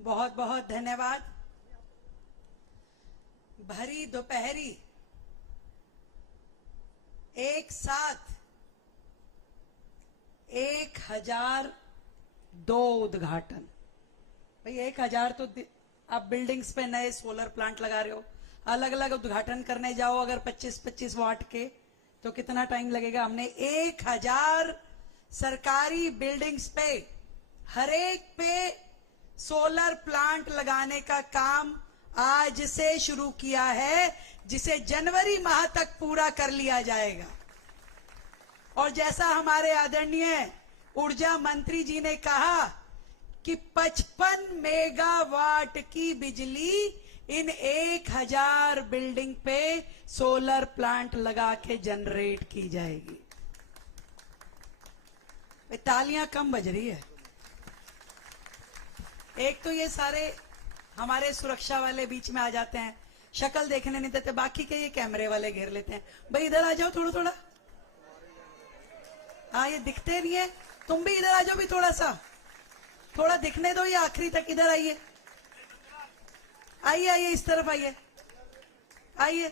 बहुत बहुत धन्यवाद। भरी दोपहरी एक साथ 1002 उद्घाटन। भाई 1000 तो आप बिल्डिंग्स पे नए सोलर प्लांट लगा रहे हो, अलग अलग उद्घाटन करने जाओ अगर 25-25 वाट के तो कितना टाइम लगेगा। हमने 1000 सरकारी बिल्डिंग्स पे हर एक पे सोलर प्लांट लगाने का काम आज से शुरू किया है, जिसे जनवरी माह तक पूरा कर लिया जाएगा। और जैसा हमारे आदरणीय ऊर्जा मंत्री जी ने कहा कि 55 मेगावाट की बिजली इन 1000 बिल्डिंग पे सोलर प्लांट लगा के जनरेट की जाएगी। तालियां कम बज रही है। एक तो ये सारे हमारे सुरक्षा वाले बीच में आ जाते हैं, शक्ल देखने नहीं देते, बाकी के ये कैमरे वाले घेर लेते हैं। भाई इधर आ जाओ थोड़ा थोड़ा। हाँ ये दिखते नहीं है, तुम भी इधर आ जाओ भी थोड़ा सा, थोड़ा दिखने दो ये आखिरी तक। इधर आइए आइए आइए, इस तरफ आइए आइए,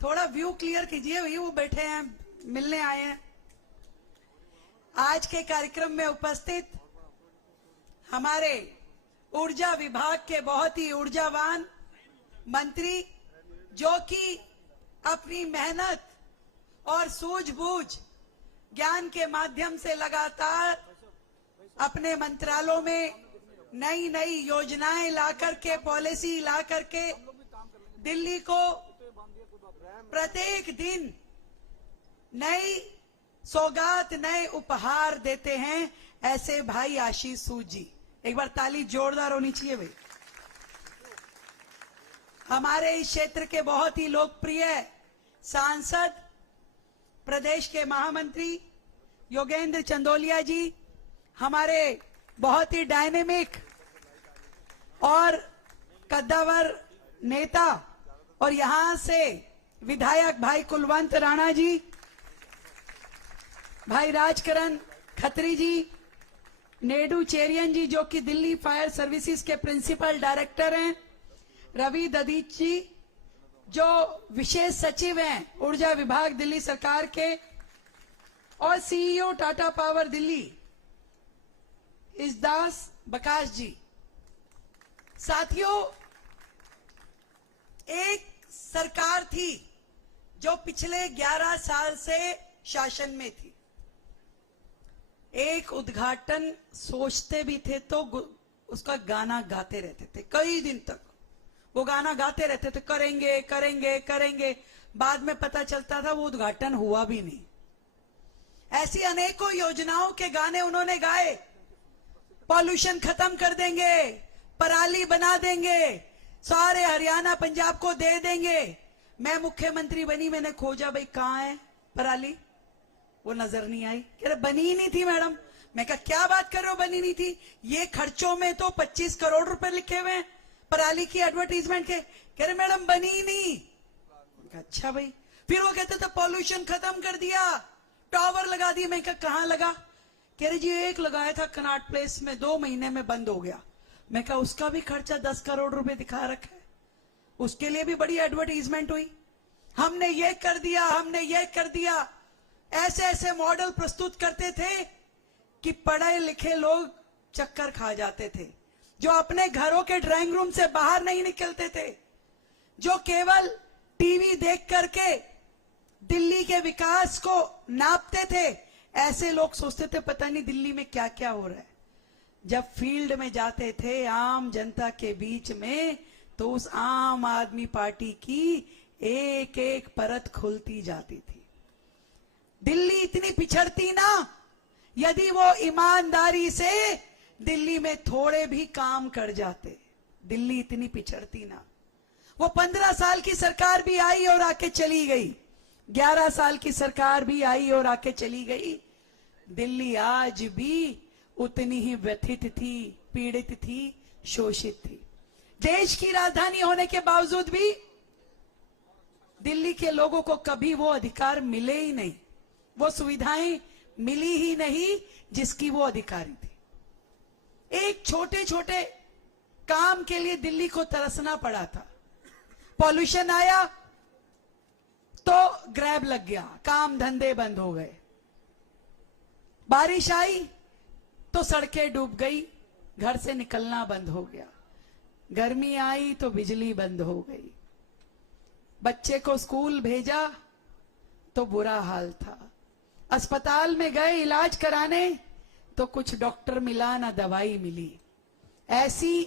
थोड़ा व्यू क्लियर कीजिए। भैया वो बैठे हैं, मिलने आए हैं। आज के कार्यक्रम में उपस्थित हमारे ऊर्जा विभाग के बहुत ही ऊर्जावान मंत्री, जो कि अपनी मेहनत और सूझबूझ ज्ञान के माध्यम से लगातार अपने मंत्रालयों में नई नई योजनाएं ला करके, पॉलिसी ला करके दिल्ली को प्रत्येक दिन नई सौगात, नए उपहार देते हैं, ऐसे भाई आशीष सूद जी। एक बार ताली जोरदार होनी चाहिए भाई। हमारे इस क्षेत्र के बहुत ही लोकप्रिय सांसद, प्रदेश के महामंत्री योगेंद्र चंदोलिया जी, हमारे बहुत ही डायनेमिक और कद्दावर नेता और यहां से विधायक भाई कुलवंत राणा जी, भाई राजकरण खत्री जी, नेडू चेरियन जी जो कि दिल्ली फायर सर्विसेज के प्रिंसिपल डायरेक्टर हैं, रवि ददीच जी जो विशेष सचिव हैं ऊर्जा विभाग दिल्ली सरकार के, और सीईओ टाटा पावर दिल्ली इसदास बकाश जी। साथियों, एक सरकार थी जो पिछले 11 साल से शासन में थी। एक उद्घाटन सोचते भी थे तो उसका गाना गाते रहते थे, कई दिन तक वो गाना गाते रहते थे, करेंगे करेंगे करेंगे। बाद में पता चलता था वो उद्घाटन हुआ भी नहीं। ऐसी अनेकों योजनाओं के गाने उन्होंने गाए। पॉल्यूशन खत्म कर देंगे, पराली बना देंगे, सारे हरियाणा पंजाब को दे देंगे। मैं मुख्यमंत्री बनी, मैंने खोजा भाई कहां है पराली, वो नजर नहीं आई। कह रहे बनी ही नहीं थी मैडम। मैं कहा क्या बात कर रहे हो, बनी नहीं थी? ये खर्चों में तो 25 करोड़ रुपए लिखे हुए हैं पराली की एडवर्टीजमेंट के। कह रहे मैडम बनी ही नहीं। अच्छा भाई। फिर वो कहते थे पॉल्यूशन खत्म कर दिया, टावर लगा दिए। मैं कहा कहां लगा? कह रहे जी एक लगाया था कनाट प्लेस में, 2 महीने में बंद हो गया। मैं कहा उसका भी खर्चा 10 करोड़ रुपए दिखा रखा है, उसके लिए भी बड़ी एडवर्टीजमेंट हुई। हमने ये कर दिया, हमने ये कर दिया। ऐसे ऐसे मॉडल प्रस्तुत करते थे कि पढ़े लिखे लोग चक्कर खा जाते थे, जो अपने घरों के ड्राइंग रूम से बाहर नहीं निकलते थे, जो केवल टीवी देख करके दिल्ली के विकास को नापते थे। ऐसे लोग सोचते थे पता नहीं दिल्ली में क्या क्या हो रहा है। जब फील्ड में जाते थे आम जनता के बीच में, तो उस आम आदमी पार्टी की एक एक परत खुलती जाती थी। दिल्ली इतनी पिछड़ती ना, यदि वो ईमानदारी से दिल्ली में थोड़े भी काम कर जाते। दिल्ली इतनी पिछड़ती ना। वो 15 साल की सरकार भी आई और आके चली गई, 11 साल की सरकार भी आई और आके चली गई। दिल्ली आज भी उतनी ही व्यथित थी, पीड़ित थी, शोषित थी। देश की राजधानी होने के बावजूद भी दिल्ली के लोगों को कभी वो अधिकार मिले ही नहीं, वो सुविधाएं मिली ही नहीं जिसकी वो अधिकारी थी। एक छोटे छोटे काम के लिए दिल्ली को तरसना पड़ा था। पॉल्यूशन आया तो ग्रैब लग गया, काम धंधे बंद हो गए। बारिश आई तो सड़कें डूब गई, घर से निकलना बंद हो गया। गर्मी आई तो बिजली बंद हो गई। बच्चे को स्कूल भेजा तो बुरा हाल था। अस्पताल में गए इलाज कराने तो कुछ डॉक्टर मिला ना दवाई मिली। ऐसी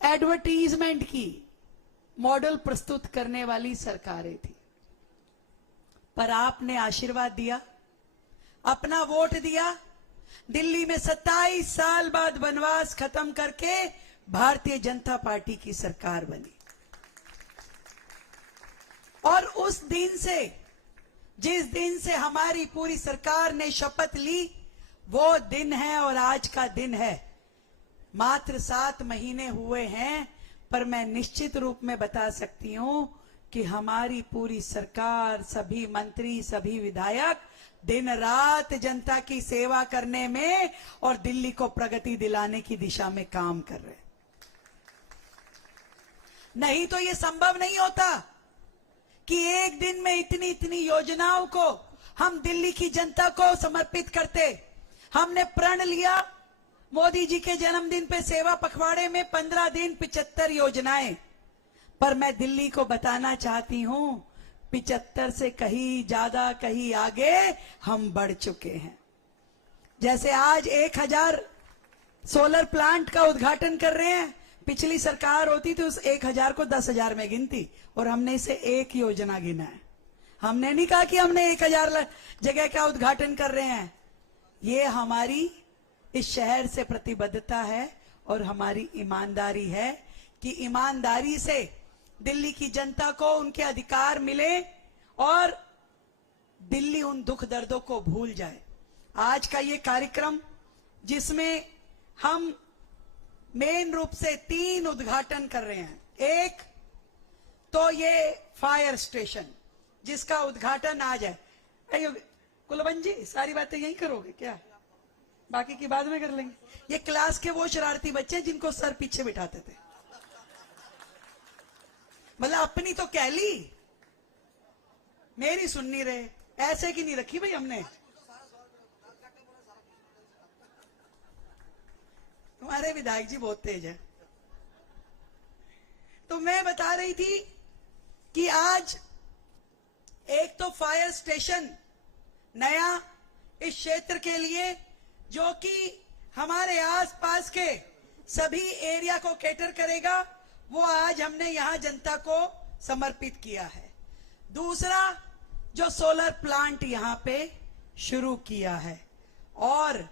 एडवर्टीजमेंट की मॉडल प्रस्तुत करने वाली सरकारें थी। पर आपने आशीर्वाद दिया, अपना वोट दिया। दिल्ली में 27 साल बाद वनवास खत्म करके भारतीय जनता पार्टी की सरकार बनी। और उस दिन से, जिस दिन से हमारी पूरी सरकार ने शपथ ली, वो दिन है और आज का दिन है। मात्र 7 महीने हुए हैं, पर मैं निश्चित रूप में बता सकती हूं कि हमारी पूरी सरकार, सभी मंत्री, सभी विधायक दिन रात जनता की सेवा करने में और दिल्ली को प्रगति दिलाने की दिशा में काम कर रहे हैं। नहीं तो यह संभव नहीं होता कि एक दिन में इतनी इतनी योजनाओं को हम दिल्ली की जनता को समर्पित करते। हमने प्रण लिया मोदी जी के जन्मदिन पे सेवा पखवाड़े में 15 दिन 75 योजनाएं। पर मैं दिल्ली को बताना चाहती हूं, 75 से कहीं ज्यादा, कहीं आगे हम बढ़ चुके हैं। जैसे आज 1000 सोलर प्लांट का उद्घाटन कर रहे हैं। पिछली सरकार होती तो उस 1000 को 10,000 में गिनती, और हमने इसे एक योजना गिना है। हमने नहीं कहा कि हमने 1000 जगह का उद्घाटन कर रहे हैं। ये हमारी इस शहर से प्रतिबद्धता है और हमारी ईमानदारी है कि ईमानदारी से दिल्ली की जनता को उनके अधिकार मिले और दिल्ली उन दुख दर्दों को भूल जाए। आज का ये कार्यक्रम, जिसमें हम मेन रूप से 3 उद्घाटन कर रहे हैं। एक तो ये फायर स्टेशन, जिसका उद्घाटन आज है। कुलबंद जी, सारी बातें यही करोगे क्या? बाकी की बाद में कर लेंगे। ये क्लास के वो शरारती बच्चे जिनको सर पीछे बिठाते थे, मतलब अपनी तो कह ली, मेरी सुन नहीं रहे। ऐसे की नहीं रखी भाई हमने। तुम्हारे विधायक जी बहुत तेज है। तो मैं बता रही थी कि आज एक तो फायर स्टेशन नया इस क्षेत्र के लिए, जो कि हमारे आसपास के सभी एरिया को कैटर करेगा, वो आज हमने यहां जनता को समर्पित किया है। दूसरा, जो सोलर प्लांट यहां पे शुरू किया है, और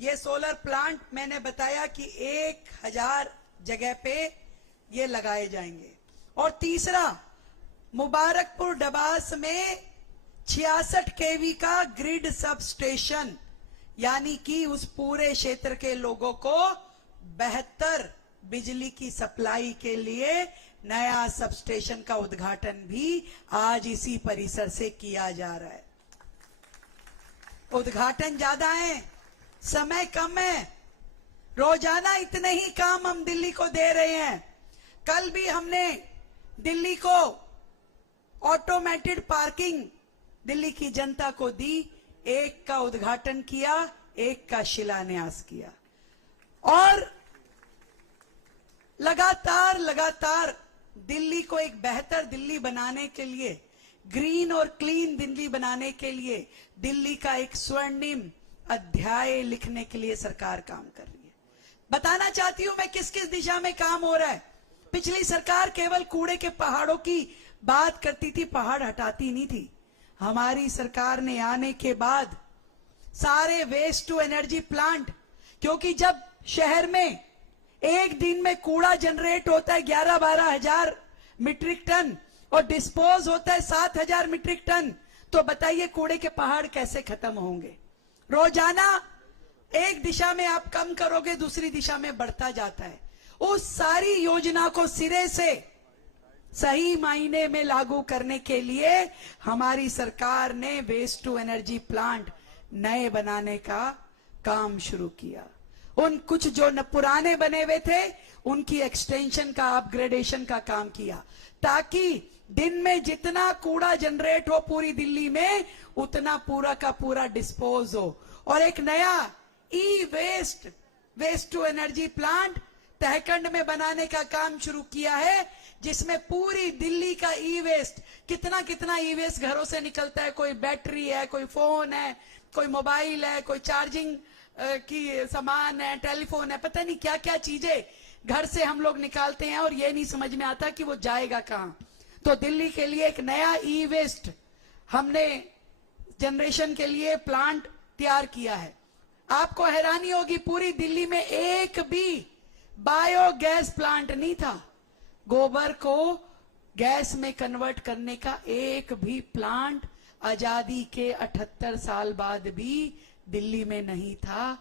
ये सोलर प्लांट मैंने बताया कि 1000 जगह पे ये लगाए जाएंगे। और तीसरा, मुबारकपुर डबास में 66 केवी का ग्रिड सब स्टेशन, यानी कि उस पूरे क्षेत्र के लोगों को बेहतर बिजली की सप्लाई के लिए नया सब स्टेशन का उद्घाटन भी आज इसी परिसर से किया जा रहा है। उद्घाटन ज्यादा है, समय कम है। रोजाना इतने ही काम हम दिल्ली को दे रहे हैं। कल भी हमने दिल्ली को ऑटोमेटेड पार्किंग दिल्ली की जनता को दी। एक का उद्घाटन किया, एक का शिलान्यास किया। और लगातार दिल्ली को एक बेहतर दिल्ली बनाने के लिए, ग्रीन और क्लीन दिल्ली बनाने के लिए, दिल्ली का एक स्वर्णिम अध्याय लिखने के लिए सरकार काम कर रही है। बताना चाहती हूं मैं किस किस दिशा में काम हो रहा है। पिछली सरकार केवल कूड़े के पहाड़ों की बात करती थी, पहाड़ हटाती नहीं थी। हमारी सरकार ने आने के बाद सारे वेस्ट टू एनर्जी प्लांट, क्योंकि जब शहर में एक दिन में कूड़ा जनरेट होता है 11-12 हजार मीट्रिक टन और डिस्पोज होता है 7,000 मीट्रिक टन, तो बताइए कूड़े के पहाड़ कैसे खत्म होंगे। रोजाना एक दिशा में आप कम करोगे, दूसरी दिशा में बढ़ता जाता है। उस सारी योजना को सिरे से सही मायने में लागू करने के लिए हमारी सरकार ने वेस्ट टू एनर्जी प्लांट नए बनाने का काम शुरू किया। उन कुछ जो न पुराने बने हुए थे उनकी एक्सटेंशन का, अपग्रेडेशन का काम किया, ताकि दिन में जितना कूड़ा जनरेट हो पूरी दिल्ली में उतना पूरा का पूरा डिस्पोज हो। और एक नया ई वेस्ट टू एनर्जी प्लांट तहकंड में बनाने का काम शुरू किया है, जिसमें पूरी दिल्ली का ई वेस्ट, कितना कितना ई वेस्ट घरों से निकलता है, कोई बैटरी है, कोई फोन है, कोई मोबाइल है, कोई चार्जिंग की सामान है, टेलीफोन है, पता नहीं क्या क्या चीजें घर से हम लोग निकालते हैं और ये नहीं समझ में आता कि वो जाएगा कहां। तो दिल्ली के लिए एक नया ई वेस्ट हमने जनरेशन के लिए प्लांट तैयार किया है। आपको हैरानी होगी, पूरी दिल्ली में एक भी बायोगैस प्लांट नहीं था। गोबर को गैस में कन्वर्ट करने का एक भी प्लांट आजादी के 78 साल बाद भी दिल्ली में नहीं था।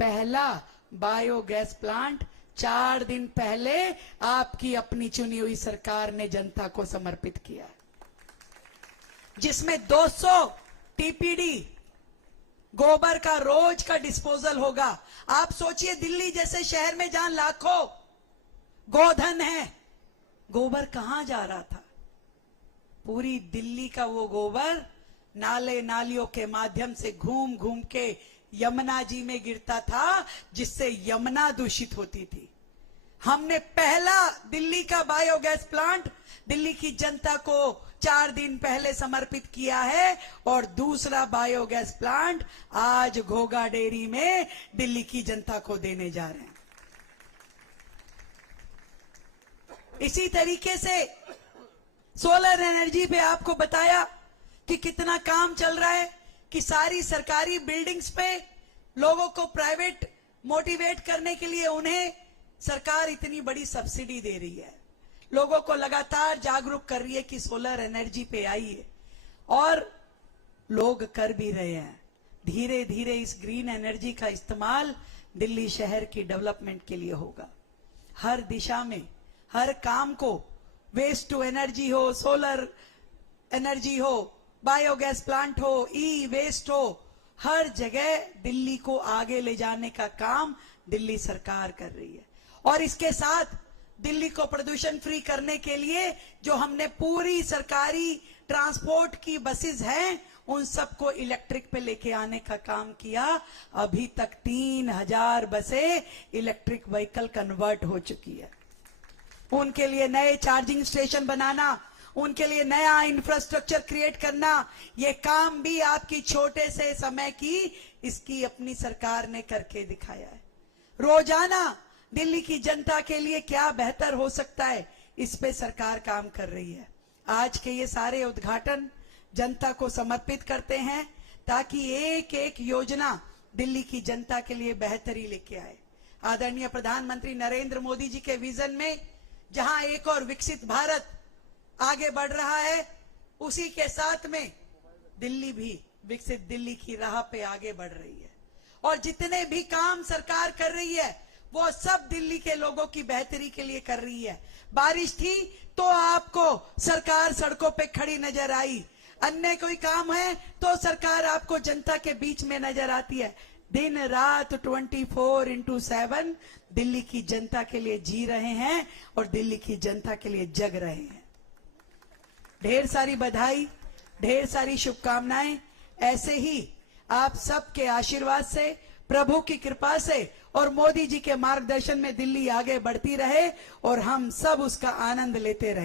पहला बायोगैस प्लांट 4 दिन पहले आपकी अपनी चुनी हुई सरकार ने जनता को समर्पित किया, जिसमें 200 टीपीडी गोबर का रोज का डिस्पोजल होगा। आप सोचिए, दिल्ली जैसे शहर में जहां लाखों गोधन है, गोबर कहां जा रहा था? पूरी दिल्ली का वो गोबर नाले नालियों के माध्यम से घूम घूम के यमुना जी में गिरता था, जिससे यमुना दूषित होती थी। हमने पहला दिल्ली का बायोगैस प्लांट दिल्ली की जनता को 4 दिन पहले समर्पित किया है, और दूसरा बायोगैस प्लांट आज घोघा डेयरी में दिल्ली की जनता को देने जा रहे हैं। इसी तरीके से सोलर एनर्जी पे आपको बताया कि कितना काम चल रहा है, कि सारी सरकारी बिल्डिंग्स पे लोगों को प्राइवेट मोटिवेट करने के लिए उन्हें सरकार इतनी बड़ी सब्सिडी दे रही है, लोगों को लगातार जागरूक कर रही है कि सोलर एनर्जी पे आइए, और लोग कर भी रहे हैं। धीरे धीरे इस ग्रीन एनर्जी का इस्तेमाल दिल्ली शहर की डेवलपमेंट के लिए होगा। हर दिशा में हर काम को, वेस्ट टू एनर्जी हो, सोलर एनर्जी हो, बायोगैस प्लांट हो, ई वेस्ट हो, हर जगह दिल्ली को आगे ले जाने का काम दिल्ली सरकार कर रही है। और इसके साथ दिल्ली को प्रदूषण फ्री करने के लिए जो हमने पूरी सरकारी ट्रांसपोर्ट की बसेस हैं उन सबको इलेक्ट्रिक पे लेके आने का काम किया। अभी तक 3000 बसें इलेक्ट्रिक व्हीकल कन्वर्ट हो चुकी है। उनके लिए नए चार्जिंग स्टेशन बनाना, उनके लिए नया इंफ्रास्ट्रक्चर क्रिएट करना, ये काम भी आपकी छोटे से समय की इसकी अपनी सरकार ने करके दिखाया है। रोजाना दिल्ली की जनता के लिए क्या बेहतर हो सकता है, इस पे सरकार काम कर रही है। आज के ये सारे उद्घाटन जनता को समर्पित करते हैं, ताकि एक एक योजना दिल्ली की जनता के लिए बेहतरी लेके आए। आदरणीय प्रधानमंत्री नरेंद्र मोदी जी के विजन में जहां एक और विकसित भारत आगे बढ़ रहा है, उसी के साथ में दिल्ली भी विकसित दिल्ली की राह पे आगे बढ़ रही है। और जितने भी काम सरकार कर रही है वो सब दिल्ली के लोगों की बेहतरी के लिए कर रही है। बारिश थी तो आपको सरकार सड़कों पे खड़ी नजर आई, अन्य कोई काम है तो सरकार आपको जनता के बीच में नजर आती है। दिन रात 24x7 दिल्ली की जनता के लिए जी रहे हैं और दिल्ली की जनता के लिए जग रहे हैं। ढेर सारी बधाई, ढेर सारी शुभकामनाएं। ऐसे ही आप सबके आशीर्वाद से, प्रभु की कृपा से और मोदी जी के मार्गदर्शन में दिल्ली आगे बढ़ती रहे और हम सब उसका आनंद लेते रहे।